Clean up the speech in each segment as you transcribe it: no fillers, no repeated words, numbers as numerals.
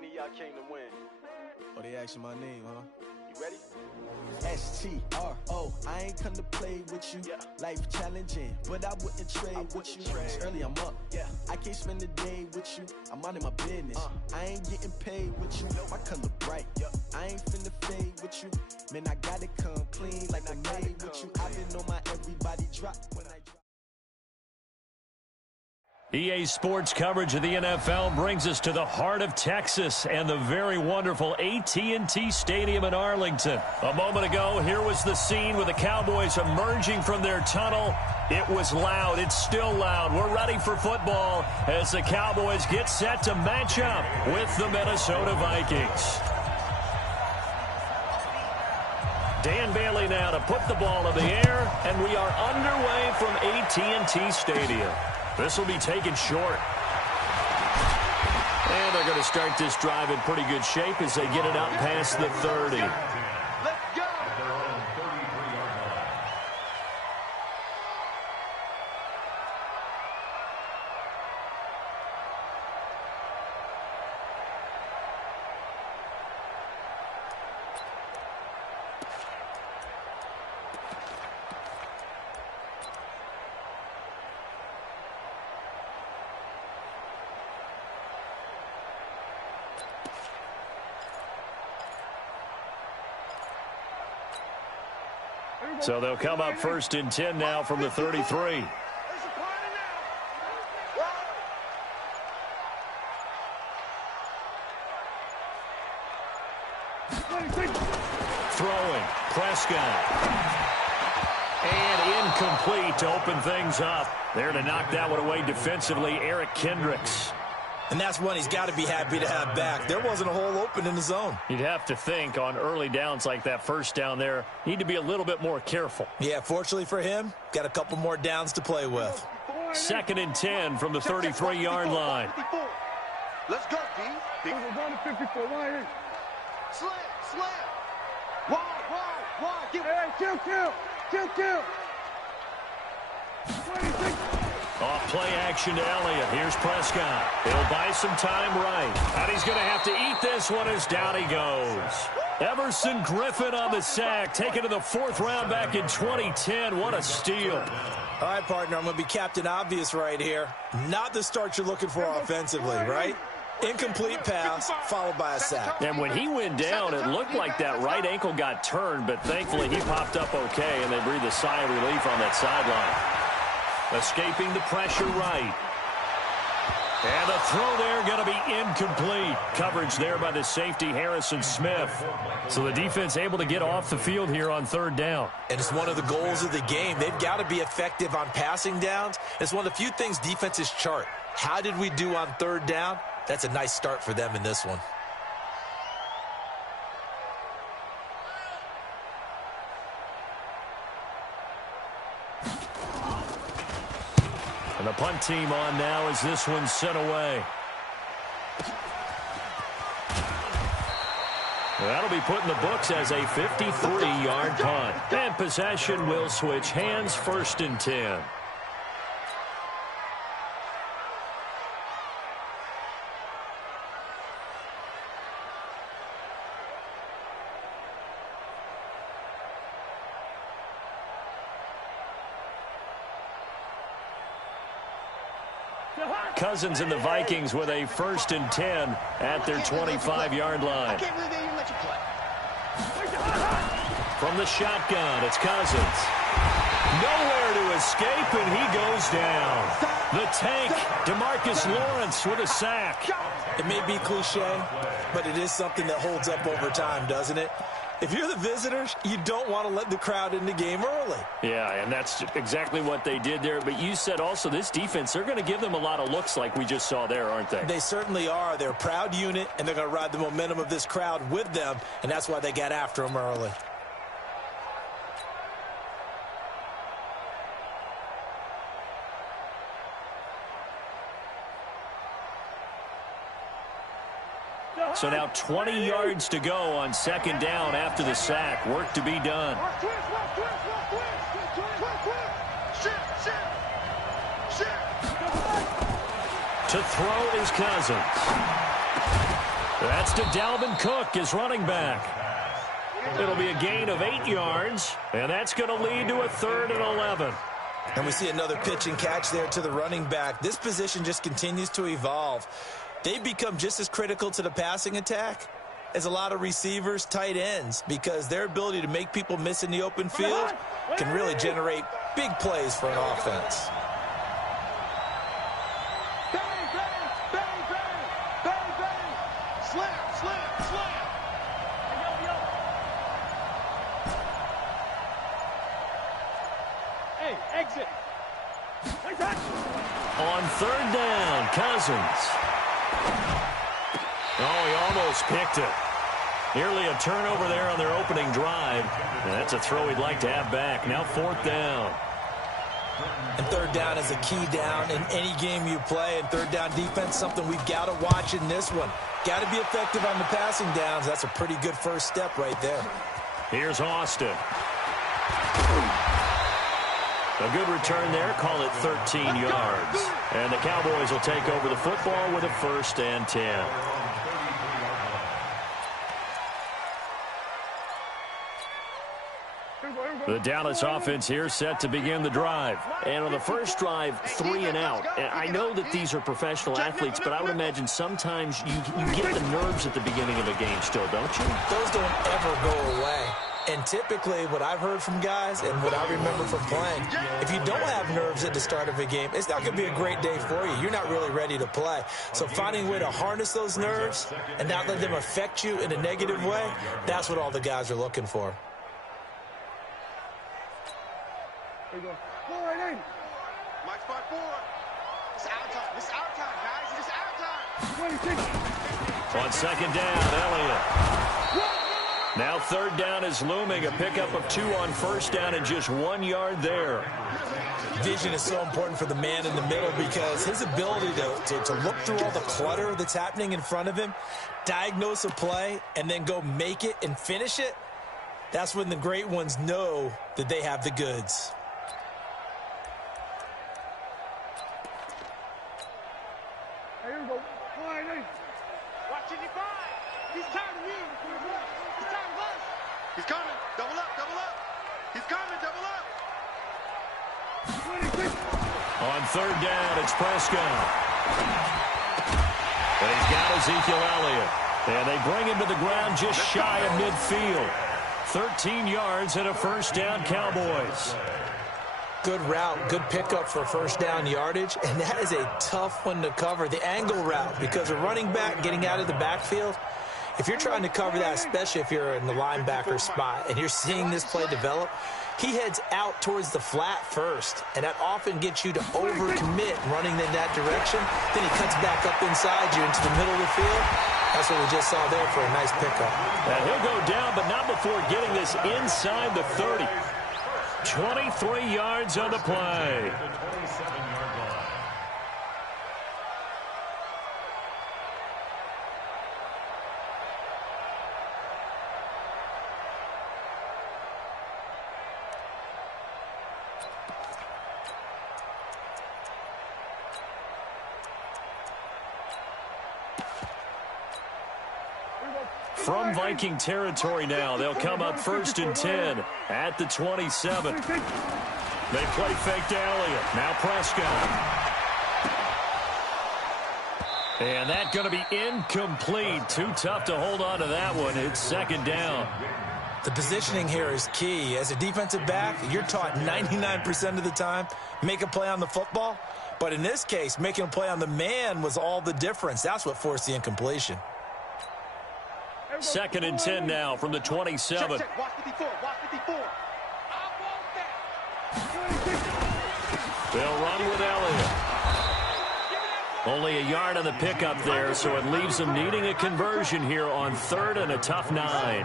many of y'all came to win? Oh, they asking my name, huh? You ready? S-T-R-O, I ain't come to play with you. Yeah. Life challenging, but I wouldn't trade with you. It's early, I'm up. Yeah. I can't spend the day with you. I'm minding my business. I ain't getting paid with you. My color bright. I ain't finna fade with you. Man, I gotta come clean like I made with you. I've been on my everybody drop when I drop. EA Sports coverage of the NFL brings us to the heart of Texas and the very wonderful AT&T Stadium in Arlington. A moment ago, here was the scene with the Cowboys emerging from their tunnel. It was loud. It's still loud. We're ready for football as the Cowboys get set to match up with the Minnesota Vikings. Dan Bailey now to put the ball in the air, and we are underway from AT&T Stadium. This will be taken short. And they're going to start this drive in pretty good shape as they get it out past the 30. Let's go! So they'll come up 1st and 10 now from the 33. Throwing, Prescott. And incomplete to open things up. There to knock that one away defensively, Eric Kendricks. And that's one he's got to be happy to have back. There wasn't a hole open in the zone. You'd have to think on early downs like that first down there, need to be a little bit more careful. Yeah, fortunately for him, got a couple more downs to play with. 2nd and 10 from the 33-yard line. Let's go, D. We're going to 54. Wide. Slam. Wide. Get Hey, kill. 26. Off play action to Elliott. Here's Prescott. He'll buy some time right. And he's going to have to eat this one as down he goes. Everson Griffin on the sack. Taken to the 4th round back in 2010. What a steal. All right, partner, I'm going to be Captain Obvious right here. Not the start you're looking for offensively, right? Incomplete pass followed by a sack. And when he went down, it looked like that right ankle got turned, but thankfully he popped up okay, and they breathed a sigh of relief on that sideline. Escaping the pressure right. And the throw there going to be incomplete. Coverage there by the safety, Harrison Smith. So the defense able to get off the field here on 3rd down. And it's one of the goals of the game. They've got to be effective on passing downs. It's one of the few things defenses chart. How did we do on 3rd down? That's a nice start for them in this one. And the punt team on now as this one's sent away. That'll be put in the books as a 53-yard punt. And possession will switch hands, 1st and 10. Cousins and the Vikings with a 1st and 10 at their 25-yard line. I can't believe they even let you play. From the shotgun, it's Cousins. Nowhere to escape, and he goes down. The tank, DeMarcus Lawrence with a sack. It may be cliche, but it is something that holds up over time, doesn't it? If you're the visitors, you don't want to let the crowd in the game early. Yeah, and that's exactly what they did there. But you said also this defense, they're going to give them a lot of looks like we just saw there, aren't they? They certainly are. They're a proud unit, and they're going to ride the momentum of this crowd with them, and that's why they got after them early. So now 20 yards to go on 2nd down after the sack. Work to be done. To throw is Cousins. That's to Dalvin Cook, his running back. It'll be a gain of 8 yards, and that's going to lead to a 3rd and 11. And we see another pitch and catch there to the running back. This position just continues to evolve. They've become just as critical to the passing attack as a lot of receivers, tight ends, because their ability to make people miss in the open field can really generate big plays for an offense. Bang, bang, bang, bang, bang, bang. Slam, slam, slam. Hey, exit. On 3rd down, Cousins. Oh, he almost picked it. Nearly a turnover there on their opening drive. And that's a throw he'd like to have back. Now 4th down. And 3rd down is a key down in any game you play. And 3rd down defense, something we've got to watch in this one. Got to be effective on the passing downs. That's a pretty good first step right there. Here's Austin. A good return there. Call it 13 yards. And the Cowboys will take over the football with a 1st and 10. The Dallas offense here set to begin the drive. And on the first drive, 3 and out. And I know that these are professional athletes, but I would imagine sometimes you get the nerves at the beginning of a game still, don't you? Those don't ever go away. And typically what I've heard from guys and what I remember from playing, if you don't have nerves at the start of a game, it's not going to be a great day for you. You're not really ready to play. So finding a way to harness those nerves and not let them affect you in a negative way, that's what all the guys are looking for. There you go. Go right in. Mike spot 4. It's our time. It's our time, guys. It's our time. 26. On 2nd down, Elliott. Now 3rd down is looming. A pickup of 2 on 1st down and just 1 yard there. Vision is so important for the man in the middle because his ability to look through all the clutter that's happening in front of him, diagnose a play, and then go make it and finish it, that's when the great ones know that they have the goods. Here we go. Go right in. Watching your five. He's tired of you. He's tired of us. He's coming. Double up, double up. He's coming, double up. 26. On 3rd down, it's Prescott. And he's got Ezekiel Elliott. And they bring him to the ground just shy of midfield. 13 yards and a 1st down, Cowboys. Good route, good pickup for 1st down yardage, and that is a tough one to cover, the angle route, because a running back getting out of the backfield, if you're trying to cover that, especially if you're in the linebacker spot and you're seeing this play develop, he heads out towards the flat first, and that often gets you to overcommit running in that direction. Then he cuts back up inside you into the middle of the field. That's what we just saw there for a nice pickup. And he'll go down, but not before getting this inside the 30. 23 yards on the play. From Viking territory now, they'll come up 1st and 10 at the 27. They play fake to Elliott. Now Prescott. And that's going to be incomplete. Too tough to hold on to that one. It's 2nd down. The positioning here is key. As a defensive back, you're taught 99% of the time, make a play on the football. But in this case, making a play on the man was all the difference. That's what forced the incompletion. 2nd and 10 now from the 27. Check. Watch 54. Watch 54. I want that. They'll run with Elliott. Only a yard on the pickup there, so it leaves them needing a conversion here on 3rd and a tough 9.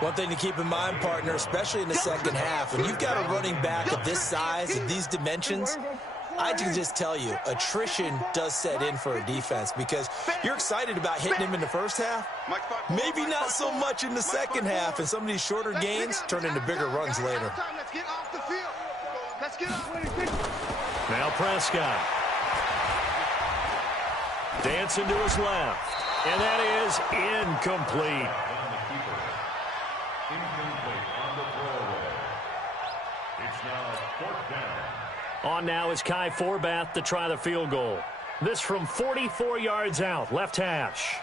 One thing to keep in mind, partner, especially in the second half, when you've got a running back of this size, of these dimensions, I can just tell you, attrition does set in for a defense because you're excited about hitting him in the first half. Maybe not so much in the second half, and some of these shorter gains turn into bigger runs later. Let's get off the field. Let's get off. Now Prescott. Dancing to his left. And that is incomplete. Incomplete on the throwaway. It's now 4th down. On now is Kai Forbath to try the field goal. This from 44 yards out, left hash.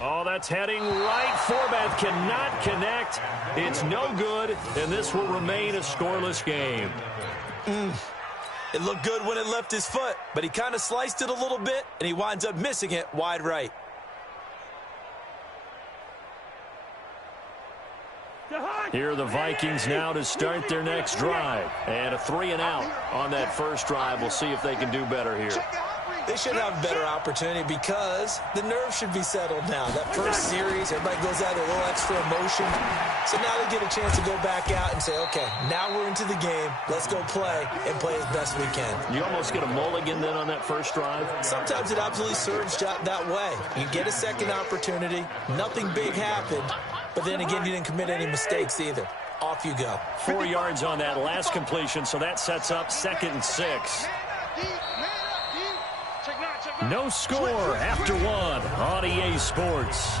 Oh, that's heading right. Forbath cannot connect. It's no good, and this will remain a scoreless game. It looked good when it left his foot, but he kind of sliced it a little bit, and he winds up missing it wide right. Here are the Vikings now to start their next drive. And a 3-and-out on that first drive. We'll see if they can do better here. They should have a better opportunity because the nerves should be settled now. That first series, everybody goes out with a little extra emotion. So now they get a chance to go back out and say, okay, now we're into the game. Let's go play and play as best we can. You almost get a mulligan then on that first drive? Sometimes it absolutely serves that way. You get a second opportunity. Nothing big happened. But then again, you didn't commit any mistakes either. Off you go. 4 yards on that last completion, so that sets up 2nd and 6. No score after 1 on EA Sports.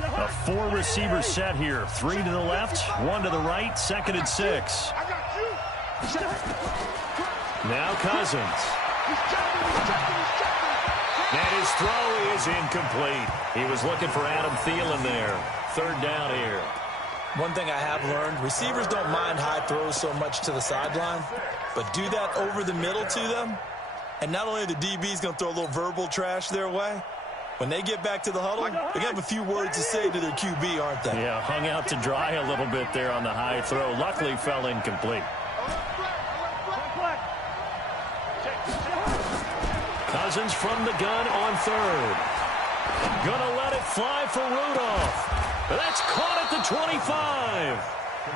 A 4-receiver set here. 3 to the left, 1 to the right, 2nd and 6. Now Cousins. And his throw is incomplete. He was looking for Adam Thielen there. 3rd down here. One thing I have learned, receivers don't mind high throws so much to the sideline, but do that over the middle to them, and not only are the DBs going to throw a little verbal trash their way, when they get back to the huddle, they're going to have a few words to say to their QB, aren't they? Yeah, hung out to dry a little bit there on the high throw. Luckily fell incomplete. Cousins from the gun on 3rd. Gonna let it fly for Rudolph. That's caught at the 25.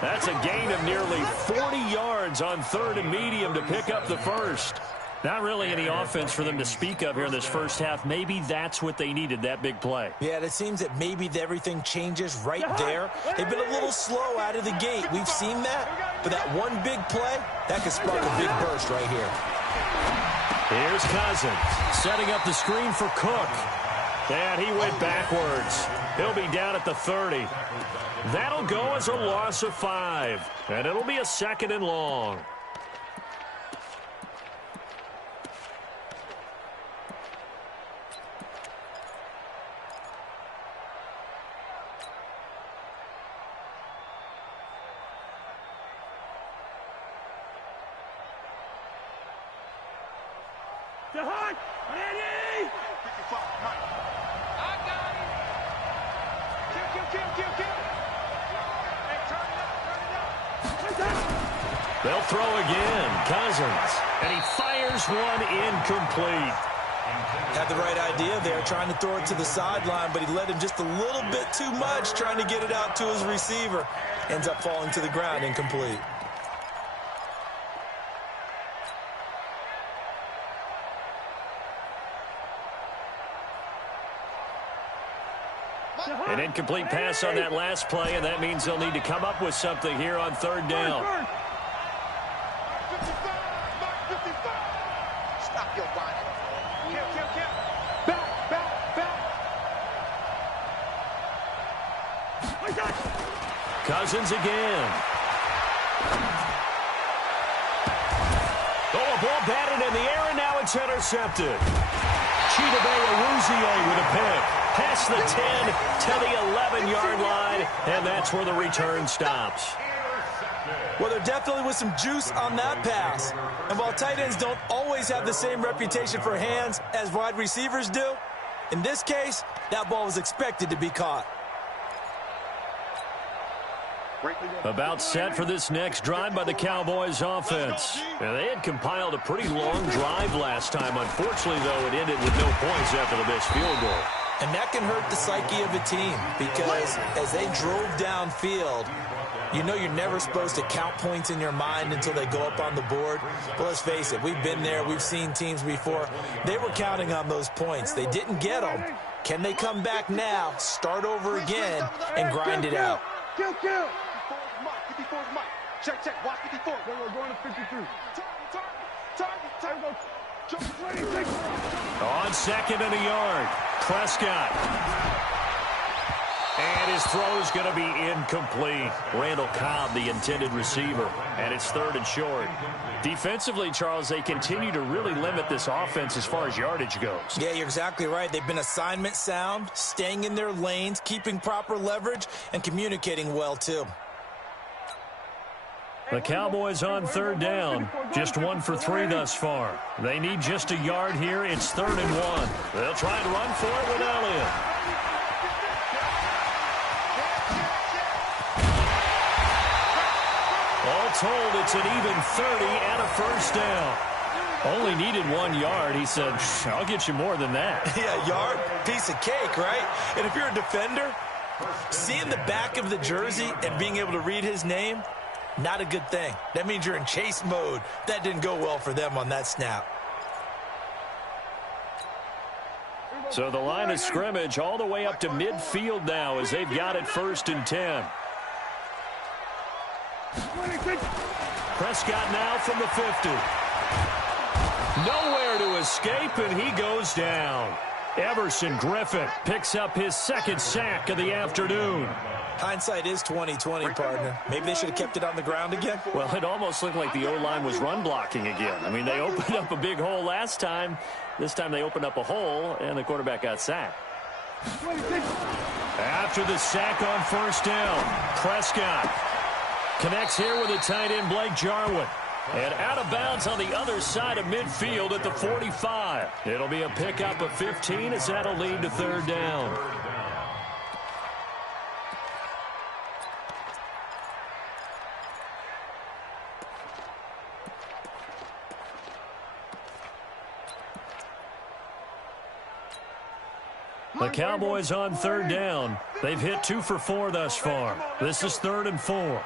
That's a gain of nearly 40 yards on 3rd and medium to pick up the first. Not really any offense for them to speak of here in this first half. Maybe that's what they needed, that big play. Yeah, it seems that maybe everything changes right there. They've been a little slow out of the gate. We've seen that. But that one big play, that could spark a big burst right here. Here's Cousins setting up the screen for Cook. And he went backwards. He'll be down at the 30. That'll go as a loss of 5. And it'll be a 2nd and long. They'll throw again. Cousins. And he fires one incomplete. Had the right idea there, trying to throw it to the sideline, but he let him just a little bit too much, trying to get it out to his receiver. Ends up falling to the ground, incomplete. An incomplete pass on that last play, and that means they'll need to come up with something here on 3rd down. Stop your body. Back. Cousins again. Oh, a ball batted in the air, and now it's intercepted. Chidobe with a pick. Past the 10 to the 11-yard line, and that's where the return stops. Well, there definitely was some juice on that pass. And while tight ends don't always have the same reputation for hands as wide receivers do, in this case, that ball was expected to be caught. About set for this next drive by the Cowboys offense. And they had compiled a pretty long drive last time. Unfortunately, though, it ended with no points after the missed field goal. And that can hurt the psyche of a team because as they drove downfield, You know you're never supposed to count points in your mind until they go up on the board. But let's face it, we've been there. We've seen teams before. They were counting on those points. They didn't get them. Can they come back now, start over again, and grind it out? Kill. 54's Mike. Check. Watch 54. Going to 53. Target. On second and a yard, Prescott. And his throw's going to be incomplete. Randall Cobb, the intended receiver, and it's third and short. Defensively, Charles, they continue to really limit this offense as far as yardage goes. Yeah, you're exactly right. They've been assignment sound, staying in their lanes, keeping proper leverage, and communicating well, too. The Cowboys on third down, just 1 for 3 thus far. They need just a yard here. It's 3rd and 1. They'll try and run for it with Elliott. All told, it's an even 30 and a first down. Only needed 1 yard. He said, I'll get you more than that. Yeah, yard, piece of cake, right? And if you're a defender, seeing the back of the jersey and being able to read his name, not a good thing. That means you're in chase mode. That didn't go well for them on that snap. So the line of scrimmage all the way up to midfield now as they've got it 1st and 10. Prescott now from the 50. Nowhere to escape, and he goes down. Everson Griffin picks up his 2nd sack of the afternoon. Hindsight is 20/20, partner. Maybe they should have kept it on the ground again. Well, it almost looked like the O-line was run blocking again. I mean, they opened up a big hole last time. This time they opened up a hole, and the quarterback got sacked. After the sack on 1st down, Prescott connects here with a tight end, Blake Jarwin. And out of bounds on the other side of midfield at the 45. It'll be a pickup of 15 as that'll lead to 3rd down. The Cowboys on 3rd down. They've hit 2 for 4 thus far. This is 3rd and 4.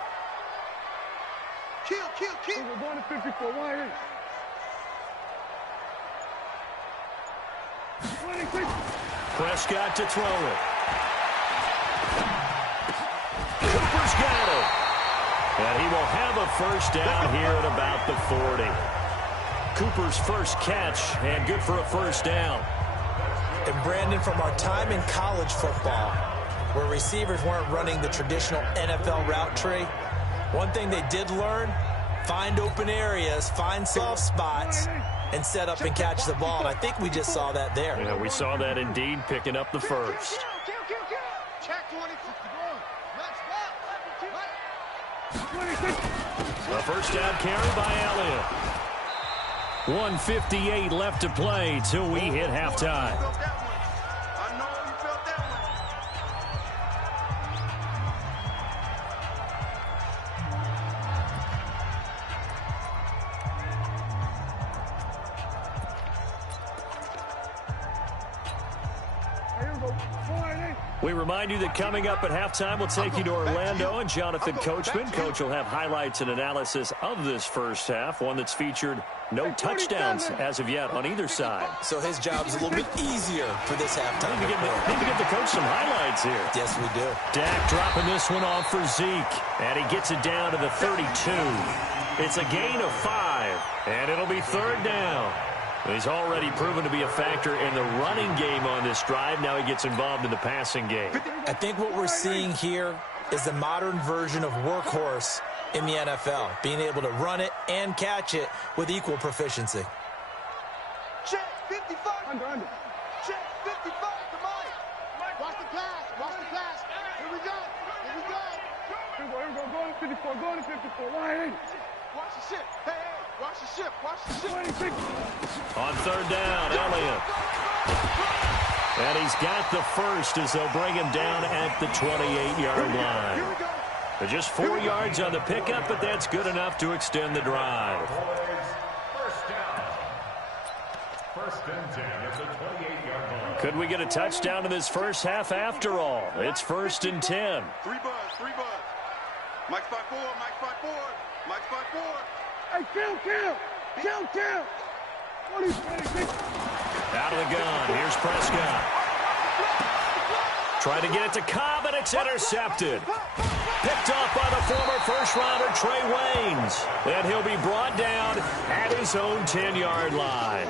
Kill. We're going to 54. Why is? Prescott to throw it. Cooper's got it. And he will have a 1st down here at about the 40. Cooper's first catch, and good for a 1st down. And Brandon, from our time in college football, where receivers weren't running the traditional NFL route tree, one thing they did learn, find open areas, find soft spots, and set up and catch the ball. And I think we just saw that there. Yeah, we saw that indeed, picking up the 1st. Check 20. A 1st down carry by Elliott. 1:58 left to play till we hit halftime. We remind you that coming up at halftime, we'll take you to Orlando and Jonathan Coachman. Coach will have highlights and analysis of this first half, one that's featured no touchdowns as of yet on either side. So his job's a little bit easier for this halftime. Need to give the coach some highlights here. Yes, we do. Dak dropping this one off for Zeke, and he gets it down to the 32. It's a gain of 5, and it'll be 3rd down. He's already proven to be a factor in the running game on this drive. Now he gets involved in the passing game. I think what we're seeing here is the modern version of workhorse in the NFL, being able to run it and catch it with equal proficiency. Check 55. Under. Check 55 to Mike. Watch the pass. Here we go. Here we go. Going to 54. Going to 54. Why ain't? Watch the ship. Hey. Watch the ship. On 3rd down, Elliott. And he's got the 1st as they'll bring him down at the 28-yard line. Here we go. They're just 4 yards on the pickup, but that's good enough to extend the drive. 1st down. 1st and 10 at the 28-yard line. Could we get a touchdown in this first half after all? It's 1st and 10. 3 buzz. Mike's 5-4. Mike's 5-4. Mike's 5-4. Hey, kill. What are you saying? Out of the gun. Here's Prescott. Trying to get it to Cobb, and it's intercepted. Picked off by the former first-rounder Trey Waynes. And he'll be brought down at his own 10-yard line.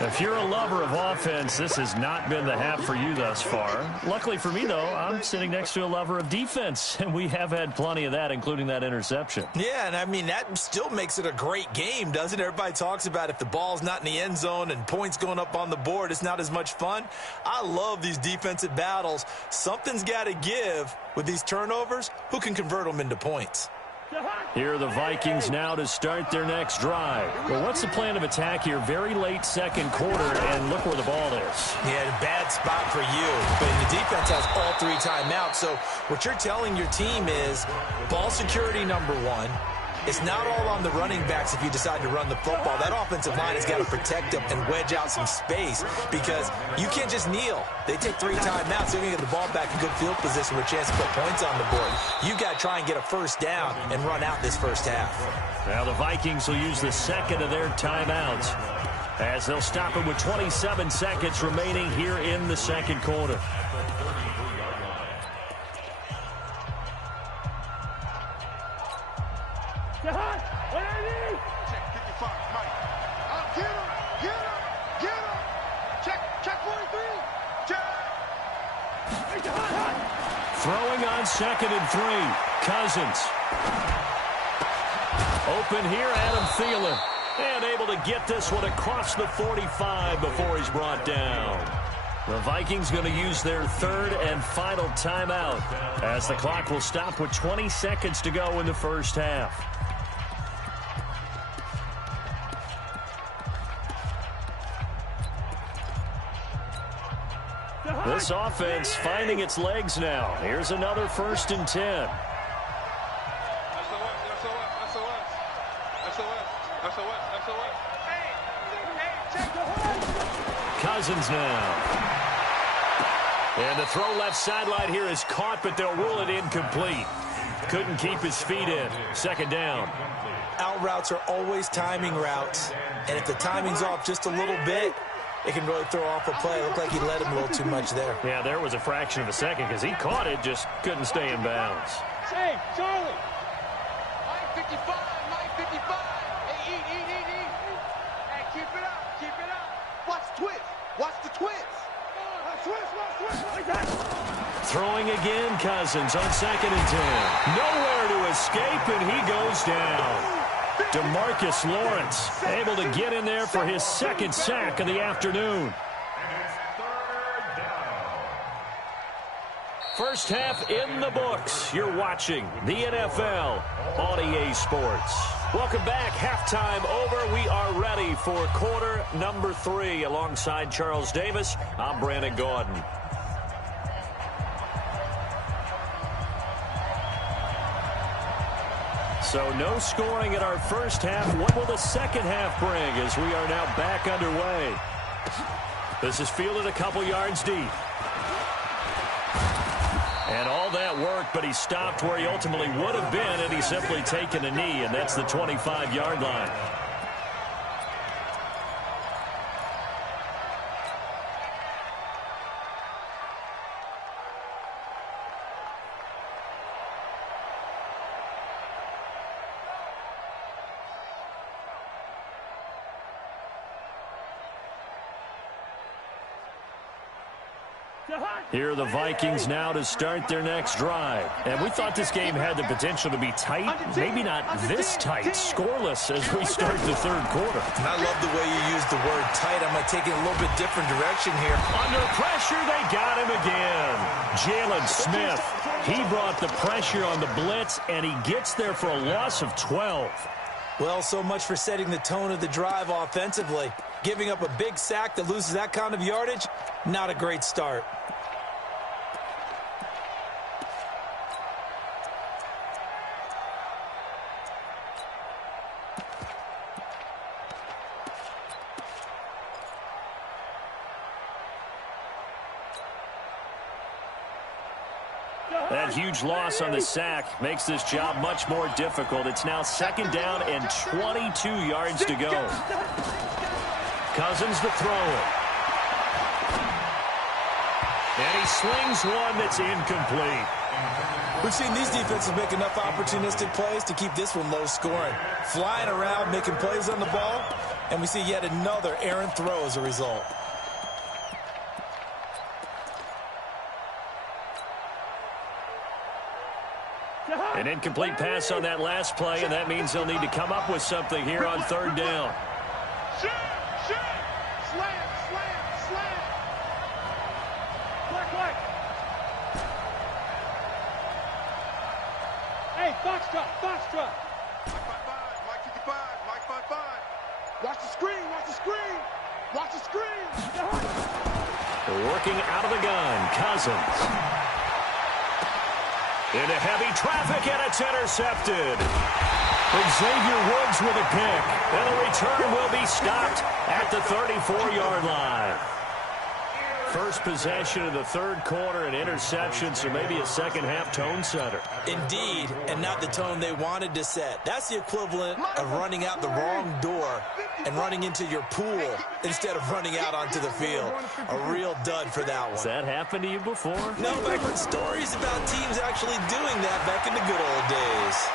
If you're a lover of offense, this has not been the half for you thus far. Luckily for me, though, I'm sitting next to a lover of defense, and we have had plenty of that, including that interception. Yeah, and I mean, that still makes it a great game, doesn't it? Everybody talks about if the ball's not in the end zone and points going up on the board, it's not as much fun. I love these defensive battles. Something's got to give with these turnovers. Who can convert them into points? Here are the Vikings now to start their next drive. Well, what's the plan of attack here? Very late second quarter, and look where the ball is. Yeah, a bad spot for you. But the defense has all 3 timeouts. So what you're telling your team is ball security number 1. It's not all on the running backs if you decide to run the football. That offensive line has got to protect them and wedge out some space because you can't just kneel. They take 3 timeouts. They're going to get the ball back in good field position with a chance to put points on the board. You've got to try and get a first down and run out this first half. Now the Vikings will use the second of their timeouts as they'll stop it with 27 seconds remaining here in the second quarter. Throwing on 2nd and 3. Cousins. Open here, Adam Thielen. And able to get this one across the 45 before he's brought down. The Vikings going to use their 3rd and final timeout as the clock will stop with 20 seconds to go in the first half. This offense finding its legs now. Here's another 1st and 10. Cousins now. And the throw left sideline here is caught, but they'll rule it incomplete. Couldn't keep his feet in. 2nd down. Out routes are always timing routes. And if the timing's off just a little bit, it can really throw off a play. It looked like he let him a little too much there. Yeah, there was a fraction of a second because he caught it, just couldn't stay in bounds. Hey, Charlie. Mike 55. Mike 55. Hey, eat. Hey, keep it up. Watch the twist. Watch the twist. Throwing again, Cousins on 2nd and 10. Nowhere to escape, and he goes down. DeMarcus Lawrence able to get in there for his 2nd sack of the afternoon. First half in the books. You're watching the NFL on EA Sports. Welcome back. Halftime over. We are ready for quarter number 3. Alongside Charles Davis, I'm Brandon Gordon. So no scoring in our first half. What will the second half bring as we are now back underway? This is fielded a couple yards deep. And all that worked, but he stopped where he ultimately would have been, and he's simply taken a knee, and that's the 25-yard line. Here are the Vikings now to start their next drive. And we thought this game had the potential to be tight, maybe not this tight, scoreless as we start the 3rd quarter. And I love the way you use the word tight. I'm going to take it a little bit different direction here. Under pressure, they got him again. Jalen Smith, he brought the pressure on the blitz, and he gets there for a loss of 12. Well, so much for setting the tone of the drive offensively. Giving up a big sack that loses that kind of yardage, not a great start. That huge loss on the sack makes this job much more difficult. It's now 2nd down and 22 yards to go. Cousins to throw it. And he slings one that's incomplete. We've seen these defenses make enough opportunistic plays to keep this one low scoring. Flying around, making plays on the ball, and we see yet another errant throw as a result. An incomplete pass on that last play, and that means they'll need to come up with something here on 3rd down. Shoot! Slam! Black! Hey, box drop! Mike 55, Mike 55. Watch the screen! Working out of the gun, Cousins. Into heavy traffic, and it's intercepted. Xavier Woods with a pick, and the return will be stopped at the 34-yard line. First possession of the 3rd quarter, an interception, so maybe a second-half tone setter. Indeed, and not the tone they wanted to set. That's the equivalent of running out the wrong door and running into your pool instead of running out onto the field. A real dud for that one. Has that happened to you before? No, but I've heard stories about teams actually doing that back in the good old days.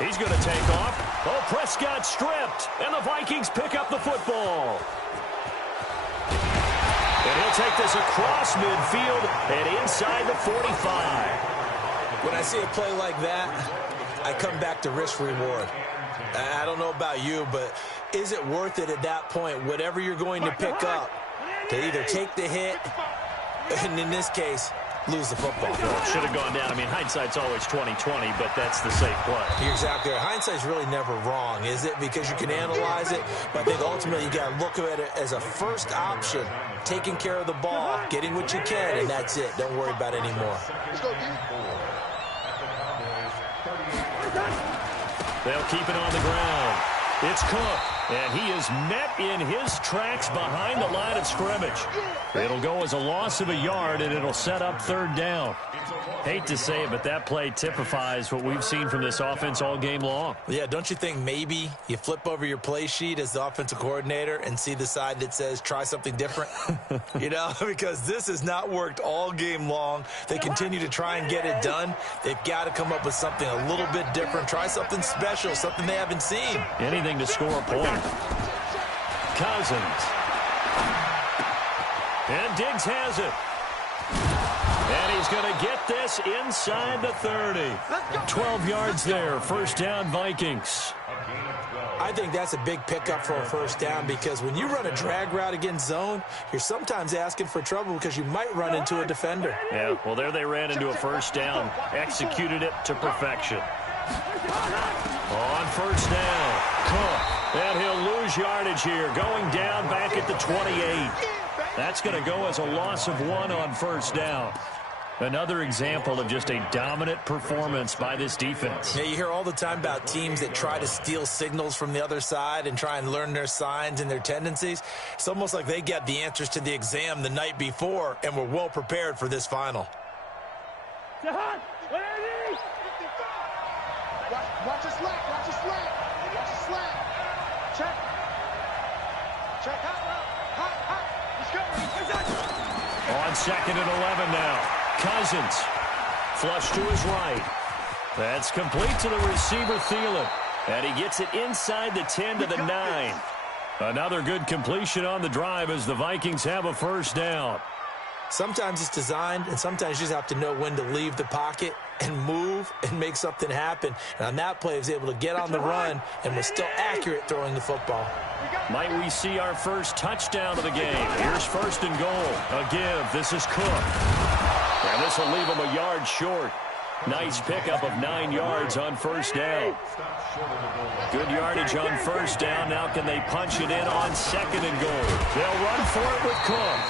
He's going to take off. Oh, Prescott stripped, and the Vikings pick up the football. And he'll take this across midfield and inside the 45. When I see a play like that, I come back to risk-reward. I don't know about you, but is it worth it at that point, whatever you're going to pick up, to either take the hit, and in this case, lose the football? Well, it should have gone down. I mean, hindsight's always 20/20, but that's the safe play. You're exactly right. Hindsight's really never wrong, is it? Because you can analyze it, but I think ultimately you got to look at it as a first option, taking care of the ball, getting what you can, and that's it. Don't worry about it anymore. They'll keep it on the ground. It's Cook, and he is met in his tracks behind the line of scrimmage. It'll go as a loss of a yard, and it'll set up 3rd down. Hate to say it, but that play typifies what we've seen from this offense all game long. Yeah, don't you think maybe you flip over your play sheet as the offensive coordinator and see the side that says try something different? You know, because this has not worked all game long. They continue to try and get it done. They've got to come up with something a little bit different. Try something special, something they haven't seen. Anything to score a point. Cousins. And Diggs has it. And he's going to get this inside the 30. 12 yards there. 1st down, Vikings. I think that's a big pickup for a 1st down because when you run a drag route against zone, you're sometimes asking for trouble because you might run into a defender. Yeah, well, there they ran into a 1st down. Executed it to perfection. On 1st down, Cook. And he'll lose yardage here. Going down back at the 28. That's going to go as a loss of 1 on 1st down. Another example of just a dominant performance by this defense. Yeah, you hear all the time about teams that try to steal signals from the other side and try and learn their signs and their tendencies. It's almost like they got the answers to the exam the night before and were well prepared for this final. Watch a slant. Check. Hot. On 2nd and 11 now. Cousins. Flush to his right. That's complete to the receiver, Thielen. And he gets it inside the 10 to the 9. Another good completion on the drive as the Vikings have a 1st down. Sometimes it's designed, and sometimes you just have to know when to leave the pocket and move and make something happen. And on that play, he was able to get on the run and was still accurate throwing the football. Might we see our first touchdown of the game? Here's 1st and goal. A give. This is Cook. And this will leave him a yard short. Nice pickup of 9 yards on 1st down. Good yardage on 1st down. Now can they punch it in on 2nd and goal? They'll run for it with Cook.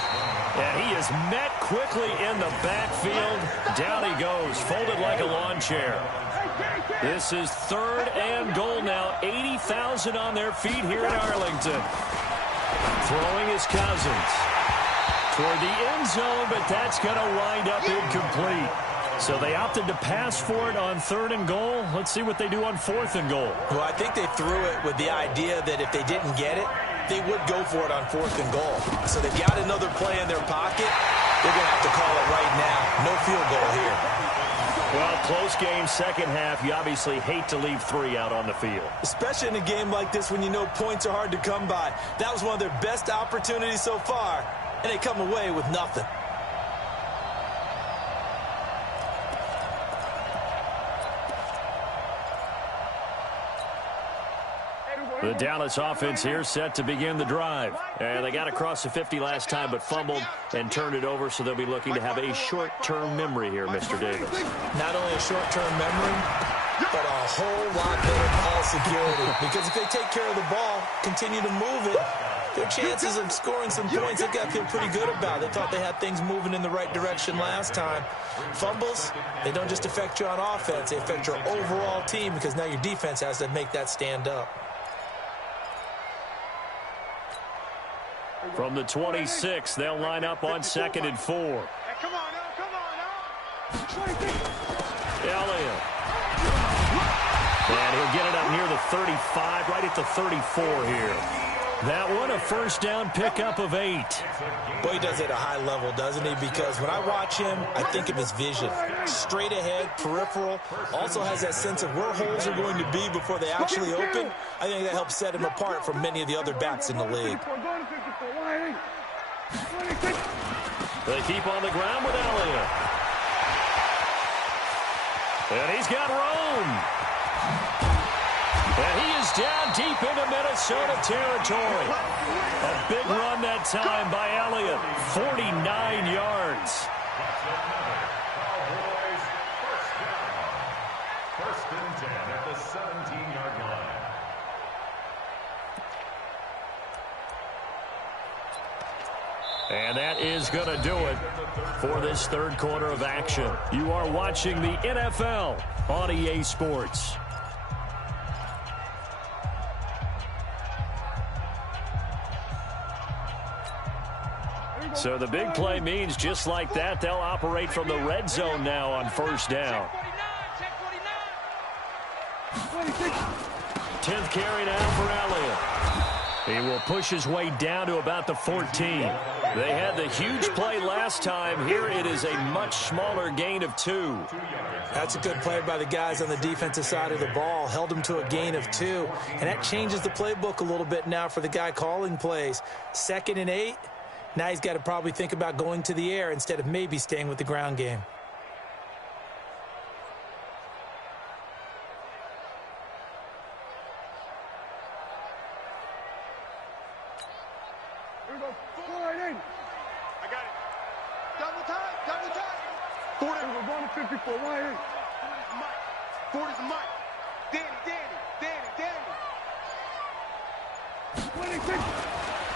And he is met quickly in the backfield. Down he goes, folded like a lawn chair. This is 3rd and goal now. 80,000 on their feet here in Arlington. Throwing is Cousins. toward the end zone, but that's going to wind up incomplete. So they opted to pass for it on 3rd and goal. Let's see what they do on 4th and goal. Well, I think they threw it with the idea that if they didn't get it, they would go for it on 4th and goal. So they've got another play in their pocket. They're going to have to call it right now. No field goal here. Well, close game, second half. You obviously hate to leave 3 out on the field. Especially in a game like this when you know points are hard to come by. That was one of their best opportunities so far, and they come away with nothing. The Dallas offense here set to begin the drive. And they got across the 50 last time but fumbled and turned it over, so they'll be looking to have a short-term memory here, Mr. Davis. Not only a short-term memory, but a whole lot better ball security. Because if they take care of the ball, continue to move it, their chances of scoring some points, they've got to feel pretty good about. They thought they had things moving in the right direction last time. Fumbles, they don't just affect you on offense, they affect your overall team because now your defense has to make that stand up. From the 26, they'll line up on 2nd and 4. Hey, come on now. Elliott. And he'll get it up near the 35, right at the 34 here. That one, a first down pickup of 8. Boy, he does it at a high level, doesn't he? Because when I watch him, I think of his vision. Straight ahead, peripheral. Also has that sense of where holes are going to be before they actually open. I think that helps set him apart from many of the other backs in the league. They keep on the ground with Elliott. And he's got room. And he is down deep into Minnesota territory. A big run that time by Elliott. 49 yards. Cowboys first down. 1st and 10 at the 17-yard line. And that is going to do it for this 3rd quarter of action. You are watching the NFL on EA Sports. So the big play means just like that, they'll operate from the red zone now on 1st down. 10th carry now for Elliott. He will push his way down to about the 14. They had the huge play last time. Here it is a much smaller gain of 2. That's a good play by the guys on the defensive side of the ball. Held him to a gain of 2. And that changes the playbook a little bit now for the guy calling plays. 2nd and 8. Now he's got to probably think about going to the air instead of maybe staying with the ground game. Here we go. Go right in. I got it. Double time, double time. 40. We're going to 54. Wide in. 40's the mic. Danny. 26.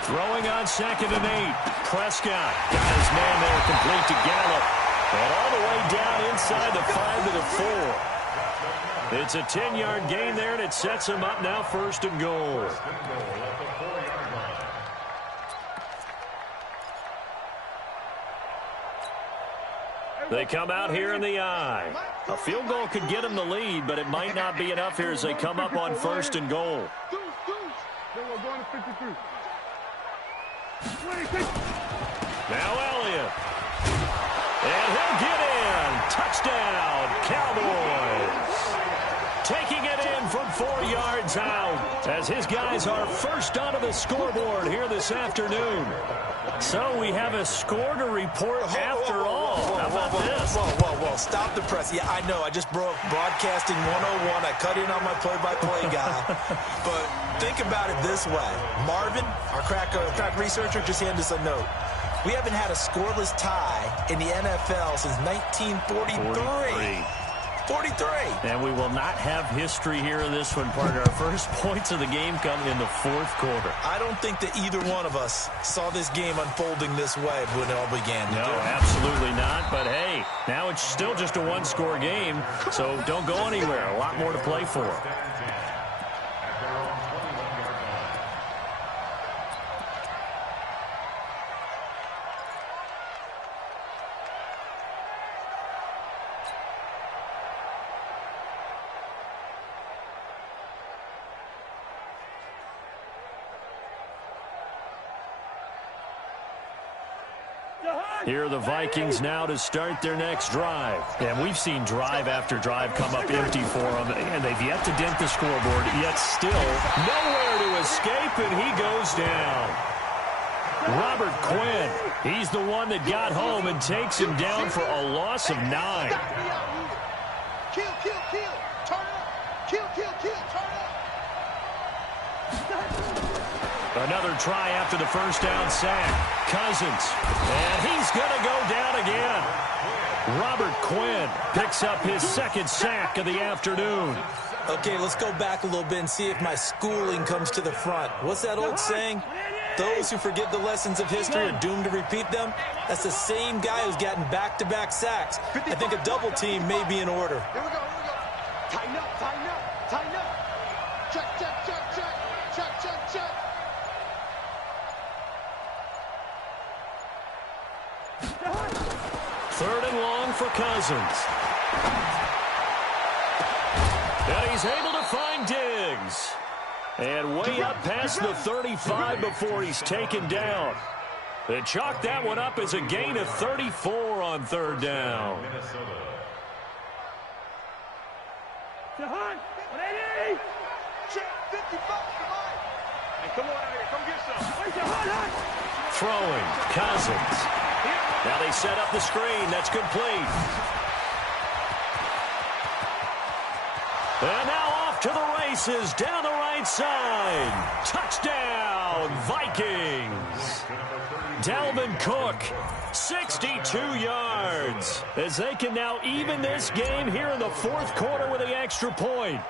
Throwing on 2nd and 8. Prescott got his man there complete to Gallup. And all the way down inside the 5 to the 4. It's a 10-yard gain there, and it sets him up now 1st and goal. They come out here in the I. A field goal could get them the lead, but it might not be enough here as they come up on 1st and goal. Then we're going to 53. 26. Now Elliott. And he'll get in. Touchdown, Cowboys. Taking it in from 4 yards out as his guys are first onto the scoreboard here this afternoon. So we have a score to report after all. How about this? Whoa. Stop the press. Yeah, I know. I just broke broadcasting 101. I cut in on my play-by-play guy. But think about it this way. Marvin, our crack researcher, just handed us a note. We haven't had a scoreless tie in the NFL since 1943. 43. And we will not have history here in this one, partner. Our first points of the game come in the 4th quarter. I don't think that either one of us saw this game unfolding this way when it all began. No, absolutely not. But, hey, now it's still just a one-score game, so don't go anywhere. A lot more to play for. Here are the Vikings now to start their next drive. And we've seen drive after drive come up empty for them, and they've yet to dent the scoreboard, yet still nowhere to escape, and he goes down. Robert Quinn, he's the one that got home and takes him down for a loss of 9. Kill, kill, kill. Turn up. Kill, kill, kill. Turn up. Another try after the first down sack. Cousins, and he's going to go down again. Robert Quinn picks up his second sack of the afternoon. Okay, let's go back a little bit and see if my schooling comes to the front. What's that old saying? Those who forget the lessons of history are doomed to repeat them. That's the same guy who's gotten back-to-back sacks. I think a double team may be in order. Here we go, here we go. Tighten up, tighten up, tighten up. Check, check, check, check. Check, check, check. Third and long for Cousins. And he's able to find Diggs. And way up past the 35 before he's taken down. They chalk that one up as a gain of 34 on third down. Check, 55, come on. Hey, come on out here, come get some. Throwing, Cousins. Now they set up the screen. That's complete. And now off to the races down the right side. Touchdown, Vikings. Dalvin Cook, 62 yards. As they can now even this game here in the fourth quarter with the extra point.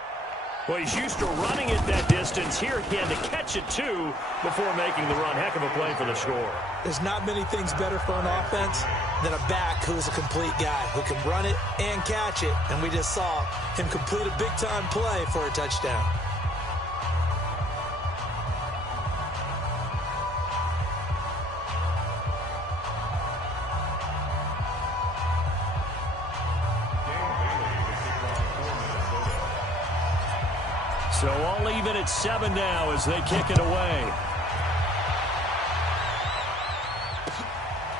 Well, he's used to running it that distance. Here he had to catch it, too, before making the run. Heck of a play for the score. There's not many things better for an offense than a back who is a complete guy who can run it and catch it. And we just saw him complete a big-time play for a touchdown. So all even at 7 now as they kick it away.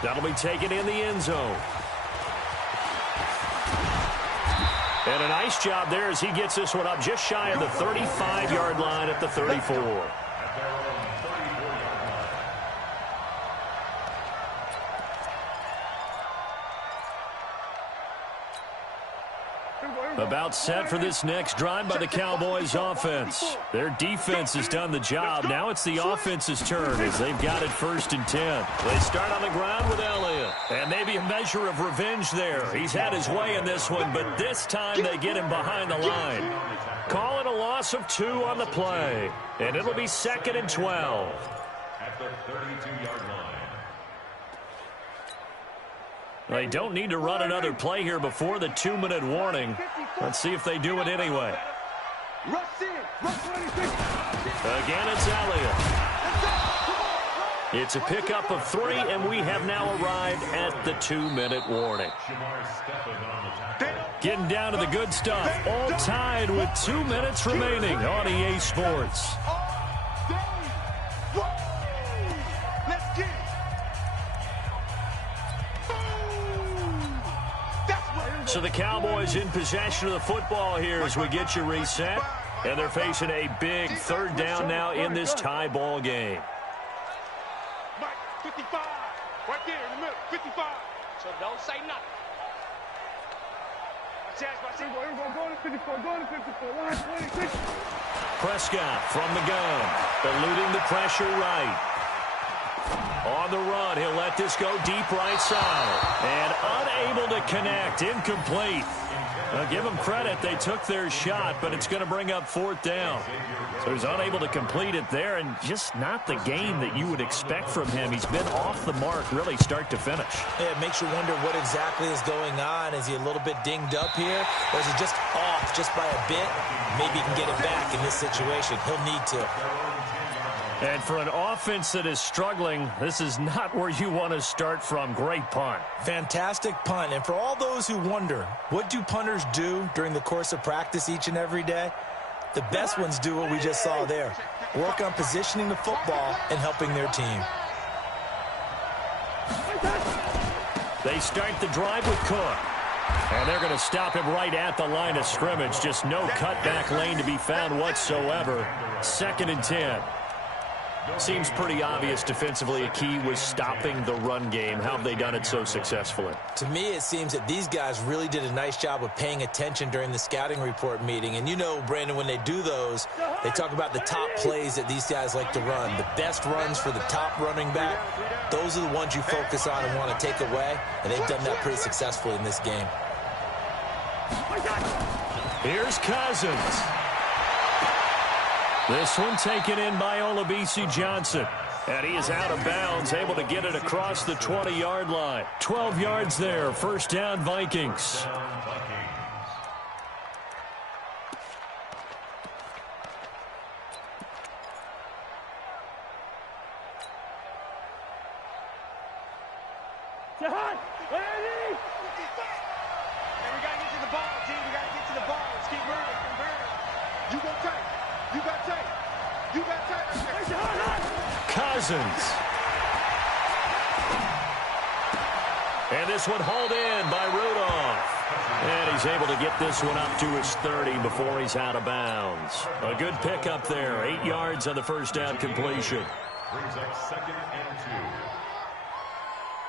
That'll be taken in the end zone. And a nice job there as he gets this one up just shy of the 35-yard line at the 34. About set for this next drive by the Cowboys offense. Their defense has done the job. Now it's the offense's turn as they've got it 1st and 10. They start on the ground with Elliott. And maybe a measure of revenge there. He's had his way in this one, but this time they get him behind the line. Call it a loss of 2 on the play. And it'll be 2nd and 12. At the 32-yard line. They don't need to run another play here before the 2-minute warning. Let's see if they do it anyway. Again, it's Elliott. It's a pickup of 3, and we have now arrived at the 2-minute warning. Getting down to the good stuff. All tied with 2 minutes remaining on EA Sports. So the Cowboys in possession of the football here as we get you reset. And they're facing a big 3rd down now in this tie ball game. Mike, 55. Right there in the middle, 55. So don't say nothing. Prescott from the gun, eluding the pressure right. On the run, he'll let this go deep right side. And unable to connect, incomplete. Now, give them credit, they took their shot, but it's going to bring up 4th down. So he's unable to complete it there, and just not the game that you would expect from him. He's been off the mark, really, start to finish. Yeah, it makes you wonder what exactly is going on. Is he a little bit dinged up here, or is he just off just by a bit? Maybe he can get it back in this situation. He'll need to. And for an offense that is struggling, this is not where you want to start from. Great punt. Fantastic punt. And for all those who wonder, what do punters do during the course of practice each and every day? The best ones do what we just saw there. Work on positioning the football and helping their team. They start the drive with Cook. And they're going to stop him right at the line of scrimmage. Just no cutback lane to be found whatsoever. 2nd and 10. Seems pretty obvious defensively a key was stopping the run game. How have they done it so successfully? To me, it seems that these guys really did a nice job of paying attention during the scouting report meeting. And you know, Brandon, when they do those, they talk about the top plays that these guys like to run. The best runs for the top running back, those are the ones you focus on and want to take away. And they've done that pretty successfully in this game. Here's Cousins. This one taken in by Olabisi Johnson. And he is out of bounds, able to get it across the 20-yard line. 12 yards there, 1st down Vikings. Cousins. And this one hauled in by Rudolph. And he's able to get this one up to his 30 before he's out of bounds. A good pickup there. 8 yards on the 1st down completion. Brings up 2nd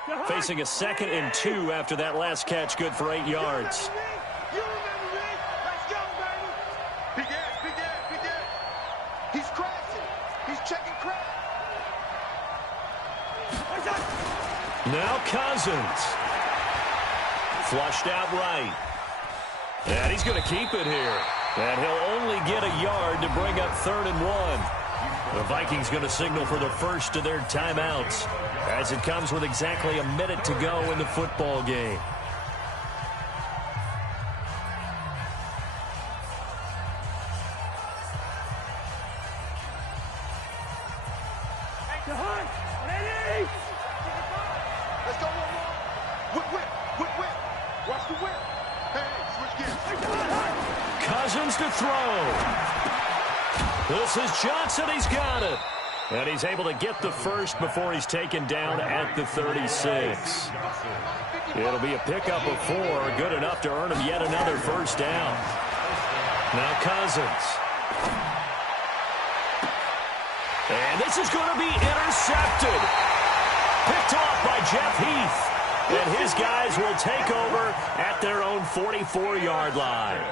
and 2. Facing a 2nd and 2 after that last catch. Good for 8 yards. He's crashing. He's checking crash. Now Cousins. Flushed out right. And he's going to keep it here. And he'll only get a yard to bring up 3rd and 1. The Vikings going to signal for the first of their timeouts as it comes with exactly a minute to go in the football game. Cousins to throw. This is Johnson. He's got it. And he's able to get the first before he's taken down at the 36. It'll be a pickup of 4. Good enough to earn him yet another 1st down. Now Cousins. And this is going to be intercepted. Picked off by Jeff Heath. And his guys will take over at their own 44-yard line.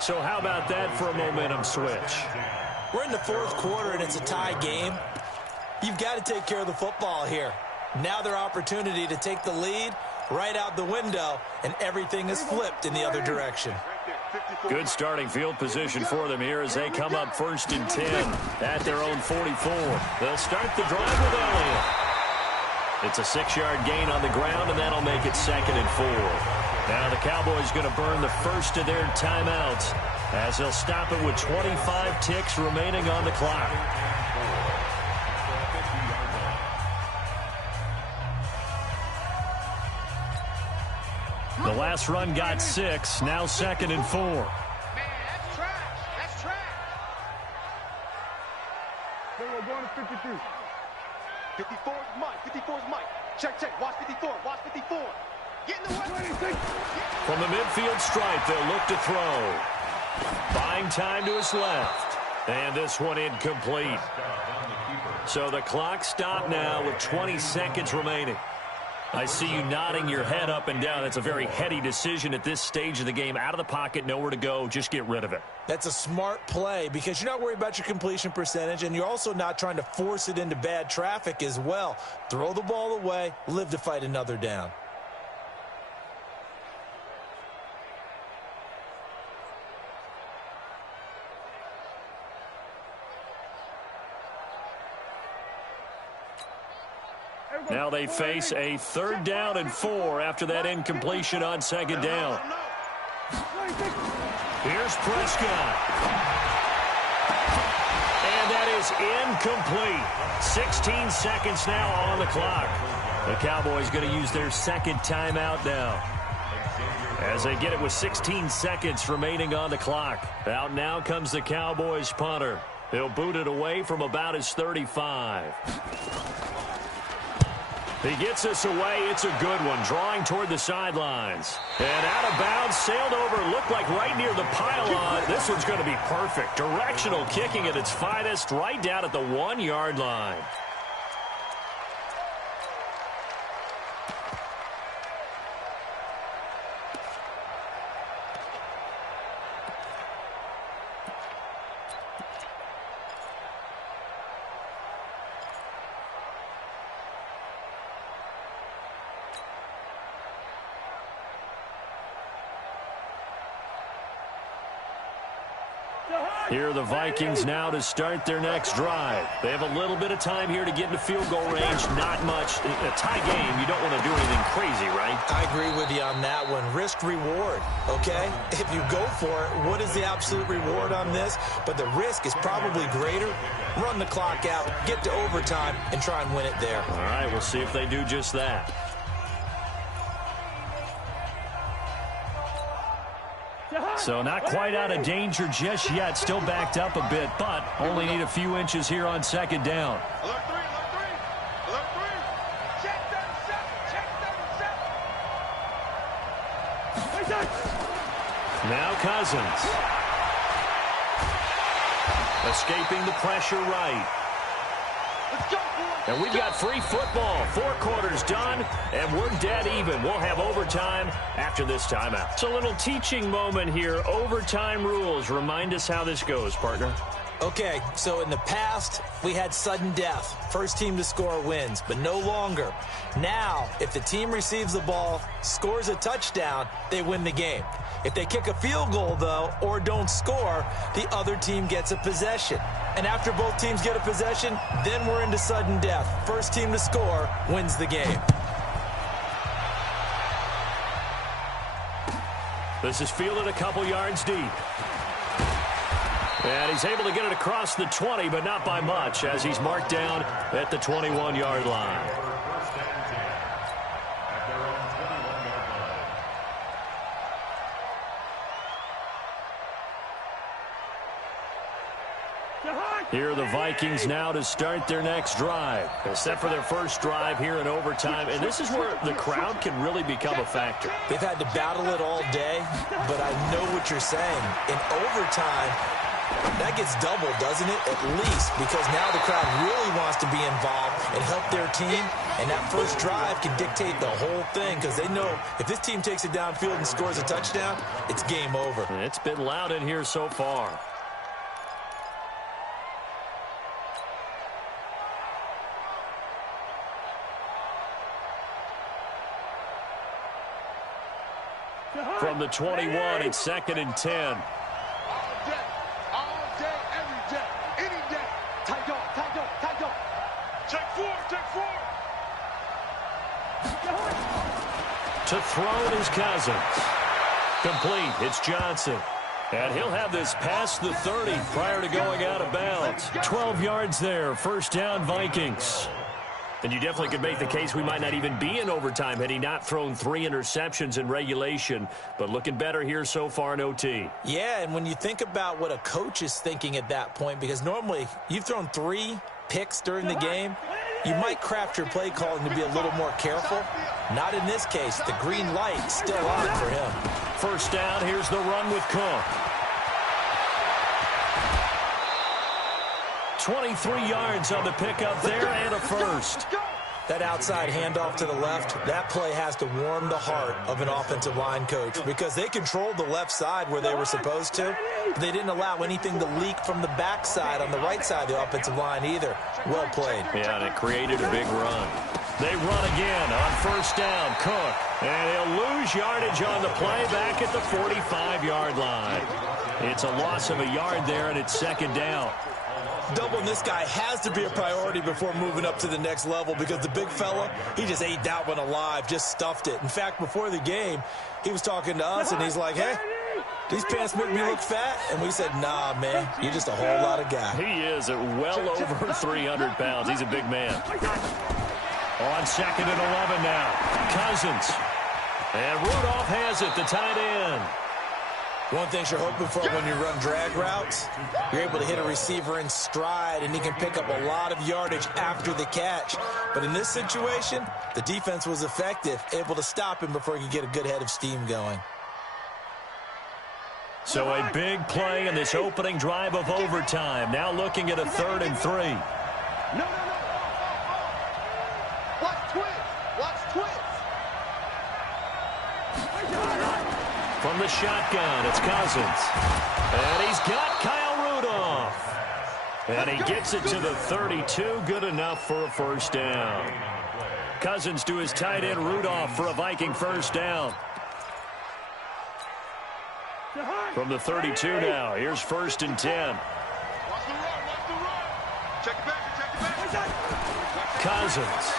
So how about that for a momentum switch? We're in the 4th quarter, and it's a tie game. You've got to take care of the football here. Now their opportunity to take the lead right out the window, and everything is flipped in the other direction. Good starting field position for them here as they come up 1st and 10 at their own 44. They'll start the drive with Elliott. It's a 6-yard gain on the ground, and that'll make it 2nd and 4. Now the Cowboys going to burn the first of their timeouts as they'll stop it with 25 ticks remaining on the clock. The last run got 6, now 2nd and 4. Man, that's trash. That's trash. We're going to 53. 54 is Mike. 54 is Mike. Check, check. Watch 54. Watch 54. Get in the way. From the midfield stripe, they'll look to throw. Buying time to his left. And this one incomplete. So the clock stopped now with 20 seconds remaining. I see you nodding your head up and down. That's a very heady decision at this stage of the game. Out of the pocket, nowhere to go. Just get rid of it. That's a smart play because you're not worried about your completion percentage, and you're also not trying to force it into bad traffic as well. Throw the ball away, live to fight another down. Now they face a 3rd down and 4 after that incompletion on 2nd down. Here's Prescott. And that is incomplete. 16 seconds now on the clock. The Cowboys going to use their 2nd timeout now, as they get it with 16 seconds remaining on the clock. Out now comes the Cowboys punter. He'll boot it away from about his 35. He gets us away. It's a good one, drawing toward the sidelines. And out of bounds, sailed over, looked like right near the pylon. This one's going to be perfect. Directional kicking at its finest, right down at the 1-yard line. Here are the Vikings now to start their next drive. They have a little bit of time here to get into field goal range. Not much. In a tie game, you don't want to do anything crazy, right? I agree with you on that one. Risk-reward, okay? If you go for it, what is the absolute reward on this? But the risk is probably greater. Run the clock out, get to overtime, and try and win it there. All right, we'll see if they do just that. So not quite out of danger just yet. Still backed up a bit, but only need a few inches here on second down. Alert 3, alert 3, alert 3. Check 37, check 37. Now Cousins. Escaping the pressure right. Let's go, boys. And we've got free football. 4 quarters done, and we're dead even. We'll have overtime after this timeout. It's a little teaching moment here. Overtime rules. Remind us how this goes, partner. Okay, so in the past, we had sudden death. First team to score wins, but no longer. Now, if the team receives the ball, scores a touchdown, they win the game. If they kick a field goal, though, or don't score, the other team gets a possession. And after both teams get a possession, then we're into sudden death. First team to score wins the game. This is fielded a couple yards deep. And he's able to get it across the 20, but not by much, as he's marked down at the 21-yard line. Here are the Vikings now to start their next drive. They're set for their first drive here in overtime, and this is where the crowd can really become a factor. They've had to battle it all day, but I know what you're saying. In overtime, that gets doubled, doesn't it? At least, because now the crowd really wants to be involved and help their team, and that first drive can dictate the whole thing, because they know if this team takes it downfield and scores a touchdown, it's game over. It's been loud in here so far. From the 21, it's 2nd and 10. All day, every day, any day. Tight dog, tight dog, tight dog. Check 4, check 4. To throw it is Cousins. Complete, it's Johnson. And he'll have this past the 30 prior to going out of bounds. 12 yards there, first down Vikings. And you definitely could make the case we might not even be in overtime had he not thrown 3 interceptions in regulation. But looking better here so far in OT. Yeah, and when you think about what a coach is thinking at that point, because normally you've thrown 3 picks during the game, you might craft your play calling to be a little more careful. Not in this case. The green light still on for him. First down, here's the run with Cook. 23 yards on the pickup there and a first. That outside handoff to the left, that play has to warm the heart of an offensive line coach because they controlled the left side where they were supposed to. They didn't allow anything to leak from the backside on the right side of the offensive line either. Well played. Yeah, and it created a big run. They run again on first down. Cook. And he'll lose yardage on the play back at the 45-yard line. It's a loss of a yard there, and it's 2nd down. Doubling this guy has to be a priority before moving up to the next level because the big fella, he just ate that one alive, just stuffed it. In fact, before the game, he was talking to us, and he's like, hey, these pants make me look fat? And we said, nah, man, you're just a whole lot of guy. He is at well over 300 pounds. He's a big man. On 2nd and 11 now. Cousins. And Rudolph has it, the tight end. One thing you're hoping for when you run drag routes, you're able to hit a receiver in stride, and he can pick up a lot of yardage after the catch. But in this situation, the defense was effective, able to stop him before he could get a good head of steam going. So a big play in this opening drive of overtime. Now looking at a 3rd and 3. No. Watch twist. From the shotgun, it's Cousins. And he's got Kyle Rudolph. And he gets it to the 32. Good enough for a first down. Cousins to his tight end Rudolph for a Viking first down. From the 32 now, here's 1st and 10. Watch the run. Check it back. Cousins.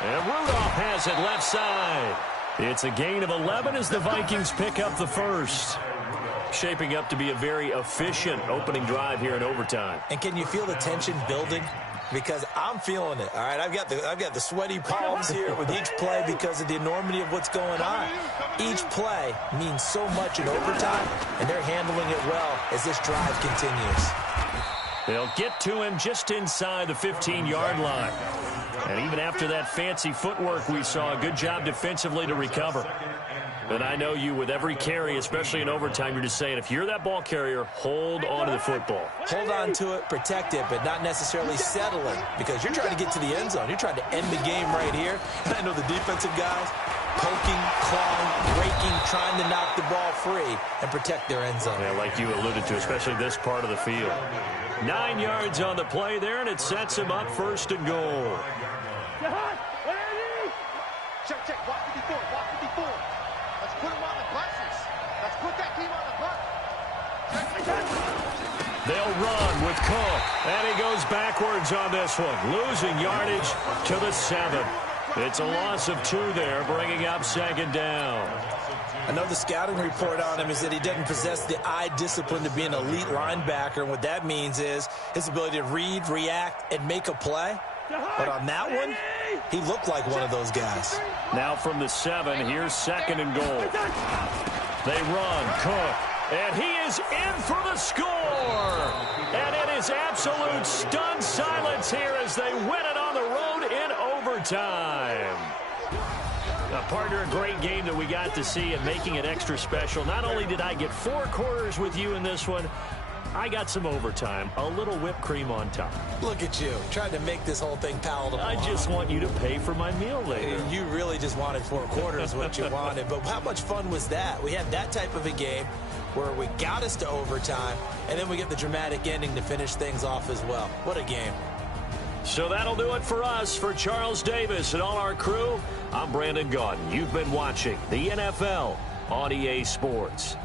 And Rudolph has it left side. It's a gain of 11 as the Vikings pick up the first. Shaping up to be a very efficient opening drive here in overtime. And can you feel the tension building? Because I'm feeling it. All right, I've got the sweaty palms here with each play because of the enormity of what's going on. Each play means so much in overtime, and they're handling it well as this drive continues. They'll get to him just inside the 15-yard line. And even after that fancy footwork we saw, a good job defensively to recover. And I know you, with every carry, especially in overtime, you're just saying, if you're that ball carrier, hold on to the football. Hold on to it, protect it, but not necessarily settle it, because you're trying to get to the end zone. You're trying to end the game right here. And I know the defensive guys poking, clawing, raking, trying to knock the ball free and protect their end zone. Yeah, like you alluded to, especially this part of the field. 9 yards on the play there, and it sets him up 1st and goal. Check. Watch 54. Let's put him on the buses. Let's put that team on the bus. They'll run with Cook, and he goes backwards on this one, losing yardage to the 7. It's a loss of 2 there, bringing up 2nd down. I know the scouting report on him is that he doesn't possess the eye discipline to be an elite linebacker, and what that means is his ability to read, react, and make a play. But on that one, he looked like one of those guys. Now from the 7, here's 2nd and goal. They run, Cook, and he is in for the score. And it is absolute stunned silence here as they win it on the road in overtime. Partner, a great game that we got to see and making it extra special. Not only did I get 4 quarters with you in this one, I got some overtime, a little whipped cream on top. Look at you, trying to make this whole thing palatable. I just want you to pay for my meal later. You really just wanted 4 quarters, what you wanted. But how much fun was that? We had that type of a game where we got us to overtime, and then we get the dramatic ending to finish things off as well. What a game. So that'll do it for us. For Charles Davis and all our crew, I'm Brandon Gaudin. You've been watching the NFL on EA Sports.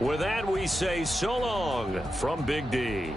With that, we say so long from Big D.